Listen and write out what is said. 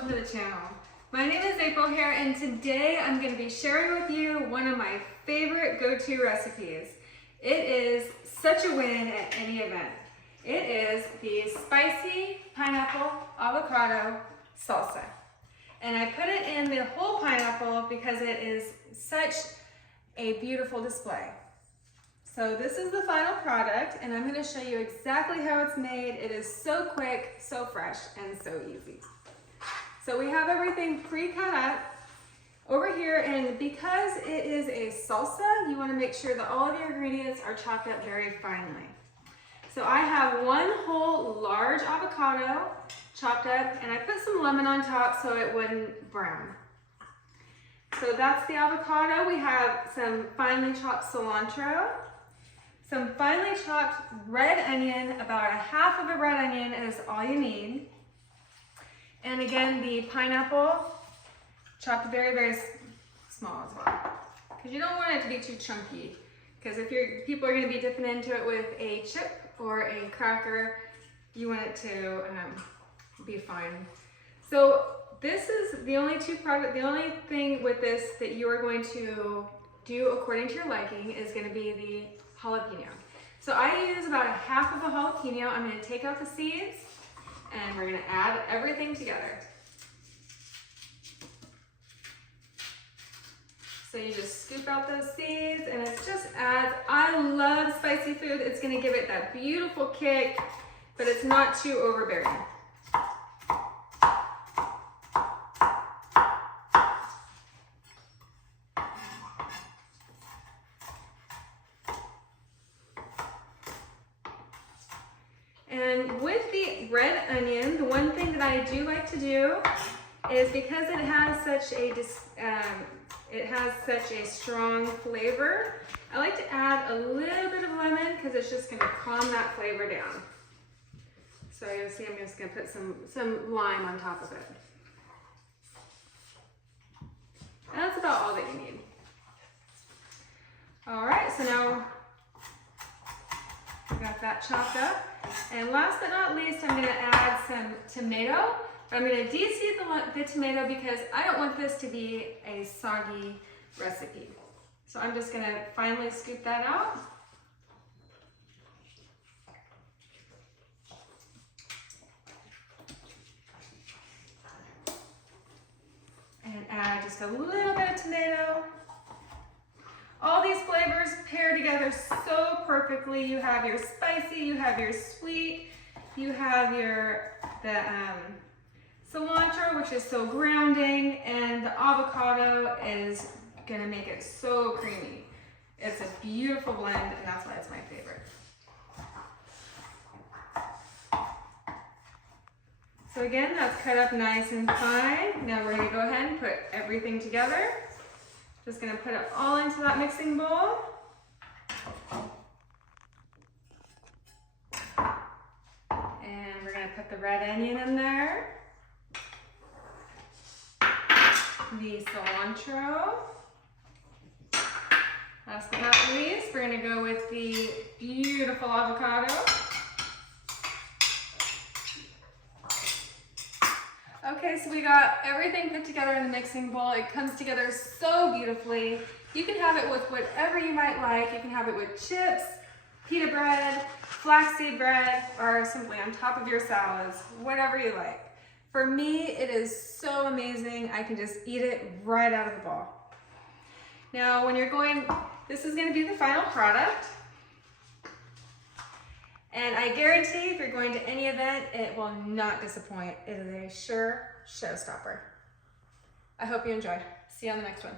welcome to the channel. My name is April here, and today I'm going to be sharing with you one of my favorite go-to recipes. It is such a win at any event. It is the spicy pineapple avocado salsa. And I put it in the whole pineapple because it is such a beautiful display. So this is the final product, and I'm going to show you exactly how it's made. It is so quick, so fresh, and so easy. So we have everything pre-cut up over here, and because it is a salsa, you want to make sure that all of your ingredients are chopped up very finely. So I have one whole large avocado chopped up, and I put some lemon on top so it wouldn't brown. So that's the avocado. We have some finely chopped cilantro, some finely chopped red onion. About a half of a red onion is all you need. And again, the pineapple chopped very, very small as well. Because you don't want it to be too chunky. Because if people are going to be dipping into it with a chip or a cracker, you want it to be fine. So this is the only the only thing with this that you are going to do according to your liking is going to be the jalapeno. So I use about a half of a jalapeno. I'm going to take out the seeds and we're going to add everything together. So you just scoop out those seeds and it just adds, I love spicy food. It's going to give it that beautiful kick, but it's not too overbearing. And with the red onion, the one thing that I do like to do is because it has such a strong flavor, I like to add a little bit of lemon because it's just going to calm that flavor down. So you'll see I'm just going to put some lime on top of it. And that's about all that you need. All right, so now we got that chopped up. And last but not least, I'm going to add some tomato. I'm going to de-seed the tomato because I don't want this to be a soggy recipe. So I'm just going to finally scoop that out. And add just a little bit of tomato. All these flavors pair together so perfectly. You have your spicy, you have your sweet, you have the cilantro, which is so grounding, and the avocado is gonna make it so creamy. It's a beautiful blend, and that's why it's my favorite. So again, that's cut up nice and fine. Now we're gonna go ahead and put everything together. Just gonna put it all into that mixing bowl. And we're gonna put the red onion in there. The cilantro. Last but not least, we're gonna go with the beautiful avocado. Okay, so we got everything put together in the mixing bowl. It comes together so beautifully. You can have it with whatever you might like. You can have it with chips, pita bread, flaxseed bread, or simply on top of your salads, whatever you like. For me, it is so amazing. I can just eat it right out of the bowl. Now, when you're going, this is gonna be the final product. And I guarantee if you're going to any event, it will not disappoint. It is a sure showstopper. I hope you enjoy. See you on the next one.